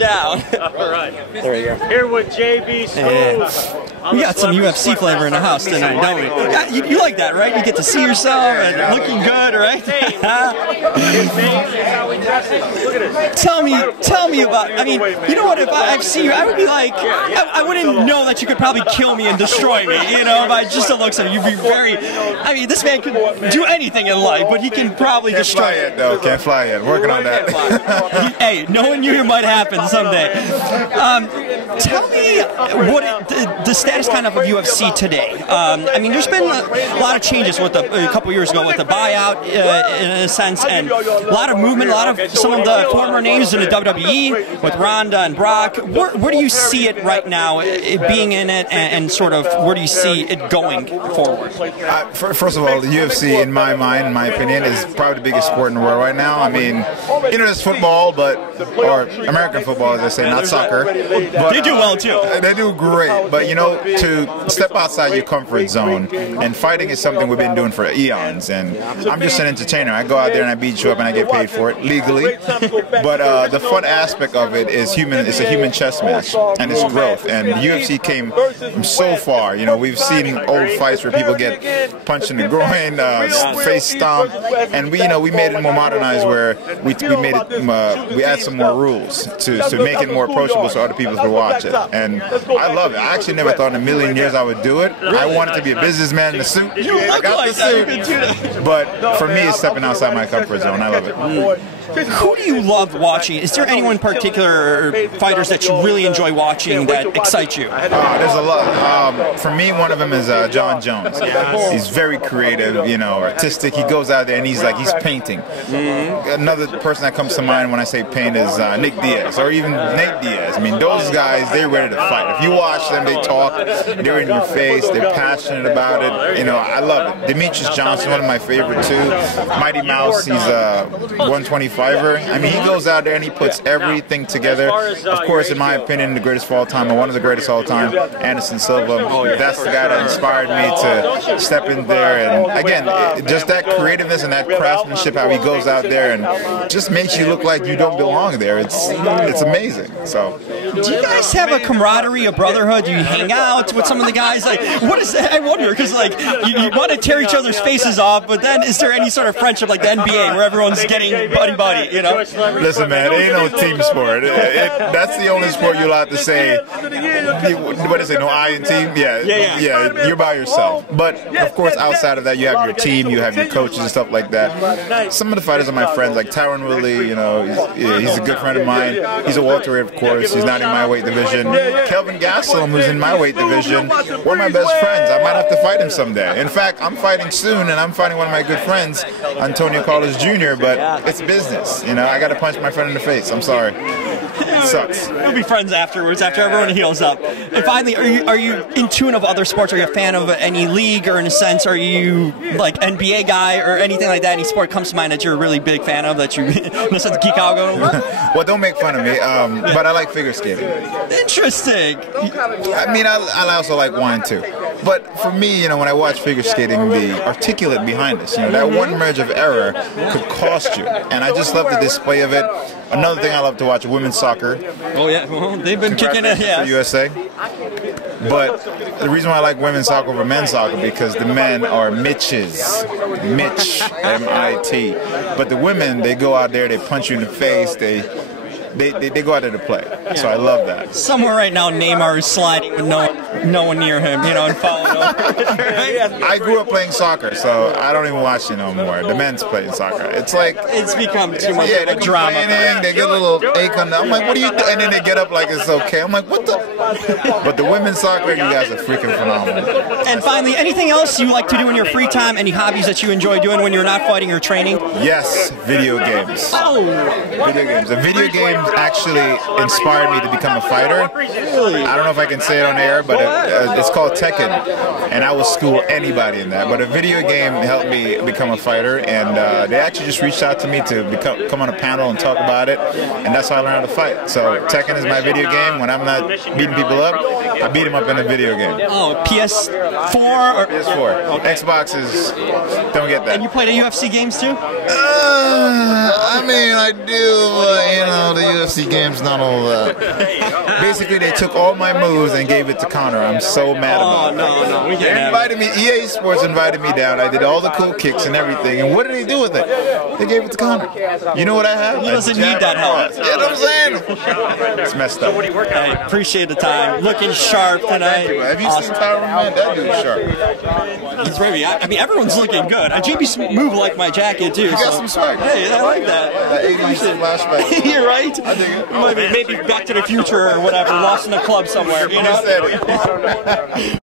down. All right. There we go. Here with JB Smooth. We got some UFC flavor in the house tonight, don't we? Yeah, you like that, right? You get to see yourself and looking good, right? Tell me about. I mean, you know what? If I've seen you, I would be like, I wouldn't know that you could probably kill me and destroy me. You know, by just the looks of it, you'd be very. I mean, this man could do anything in life, but he can probably destroy it. Though can't fly yet. Working on that. Hey, knowing you, it might happen someday. Tell me what the status kind of UFC today. I mean, there's been a lot of changes with a couple years ago with the buyout, in a sense, and a lot of movement. A lot of some of the former names in the WWE with Ronda and Brock. Where do you see it right now, it being in it, and sort of where do you see it going forward? First of all, the UFC, in my mind, in my opinion, is probably the biggest sport in the world right now. I mean, you know, it's football, or American football, as they say, not soccer. But they do well too. They do great, but you know, to step outside your comfort zone, and fighting is something we've been doing for eons. And I'm just an entertainer. I go out there and I beat you up, and I get paid for it legally. But the fun aspect of it is it's a human chess match, and it's growth. And the UFC came from so far. You know, we've seen old fights where people get punched in the groin, face stomped, and we made it more modernized, where we made it we add some more rules to make it more approachable so other people can watch it. And I love it. I actually never thought in a million years I would do it. I wanted to be a businessman in a suit. I got the suit. But for me, it's stepping outside my comfort zone. I love it. Who do you love watching? Is there anyone in particular, fighters that you really enjoy watching that excite you? There's a lot. For me, one of them is John Jones. He's very creative, you know, artistic. He goes out there and he's painting. Another person that comes to mind when I say paint is Nick Diaz, or even Nate Diaz. I mean, those guys, they're ready to fight. If you watch them, they talk, they're in your face, they're passionate about it. You know, I love it. Demetrius Johnson, one of my favorite too. Mighty Mouse, he's 125. I mean, he goes out there and he puts everything together. Of course, in my opinion, the greatest of all time, or one of the greatest of all time, Anderson Silva. That's the guy that inspired me to step in there. And again, just that creativeness and that craftsmanship, how he goes out there and just makes you look like you don't belong there. It's amazing. So, do you guys have a camaraderie, a brotherhood? Do you hang out with some of the guys? Like, what is that? I wonder, because like you want to tear each other's faces off, but then is there any sort of friendship like the NBA where everyone's getting buddy? You know? Listen, man, it ain't no team sport. That's the only sport you're allowed to say. What is it? No I in team? Yeah. You're by yourself. But of course, outside of that, you have your team, you have your coaches and stuff like that. Some of the fighters are my friends, like Tyron Woodley. You know, he's a good friend of mine. He's a welterweight, of course. He's not in my weight division. Kelvin Gastelum, who's in my weight division, one of my best friends. I might have to fight him someday. In fact, I'm fighting soon, and I'm fighting one of my good friends, Antonio Carlos Jr. But it's business. You know, I got to punch my friend in the face. I'm sorry. It sucks. We'll be friends afterwards, after everyone heals up. And finally, are you in tune of other sports? Are you a fan of any league, or in a sense, are you like NBA guy or anything like that? Any sport comes to mind that you're a really big fan of, that you, in a sense, geek out over? Well, don't make fun of me, but I like figure skating. Interesting. I mean, I also like wine too. But for me, you know, when I watch figure skating, the articulate behind this, you know, that one merge of error could cost you. And I just love the display of it. Another thing I love to watch, women's soccer. Oh yeah, well, they've been kicking it, yeah. USA. But the reason why I like women's soccer over men's soccer, because the men are Mitches. Mitch, M-I-T. But the women, they go out there, they punch you in the face, they go out there to play. So I love that. Somewhere right now, Neymar is sliding with no one near him, you know, and falling over. I grew up playing soccer, so I don't even watch it no more. The men's playing soccer. It's like, it's become too much of a drama. They get a little ache on them. I'm like, what are you doing? And then they get up like it's okay. I'm like, what the? But the women's soccer, you guys are freaking phenomenal. And finally, anything else you like to do in your free time? Any hobbies that you enjoy doing when you're not fighting or training? Yes, video games. Oh, video games. The video games actually inspired me to become a fighter. I don't know if I can say it on air, but it's called Tekken, and I will school anybody in that. But a video game helped me become a fighter, and they actually just reached out to me to come on a panel and talk about it, and that's how I learned how to fight. So Tekken is my video game. When I'm not beating people up, I beat them up in a video game. Oh, PS4? Or? PS4. Okay. Xbox is, don't get that. And you play the UFC games too? I mean, I do, but you know, the UFC game's not all that. Basically, they took all my moves and gave it to Connor. I'm so mad about it. No, we They can't have it. invited me, EA Sports invited me down. I did all the cool kicks and everything. And what did they do with it? They gave it to Connor. You know what I have? He doesn't need that help. You know what I'm saying? It's messed up. I appreciate the time. Looking sharp tonight. Have you seen Tyron, man? That dude's sharp. He's ready. I mean, everyone's looking good. JB's move like my jacket too. You got some swag. Hey, I like that. That 80s flashback. You're right. I dig it. Maybe Back to the Future or whatever, lost in a club somewhere. You know.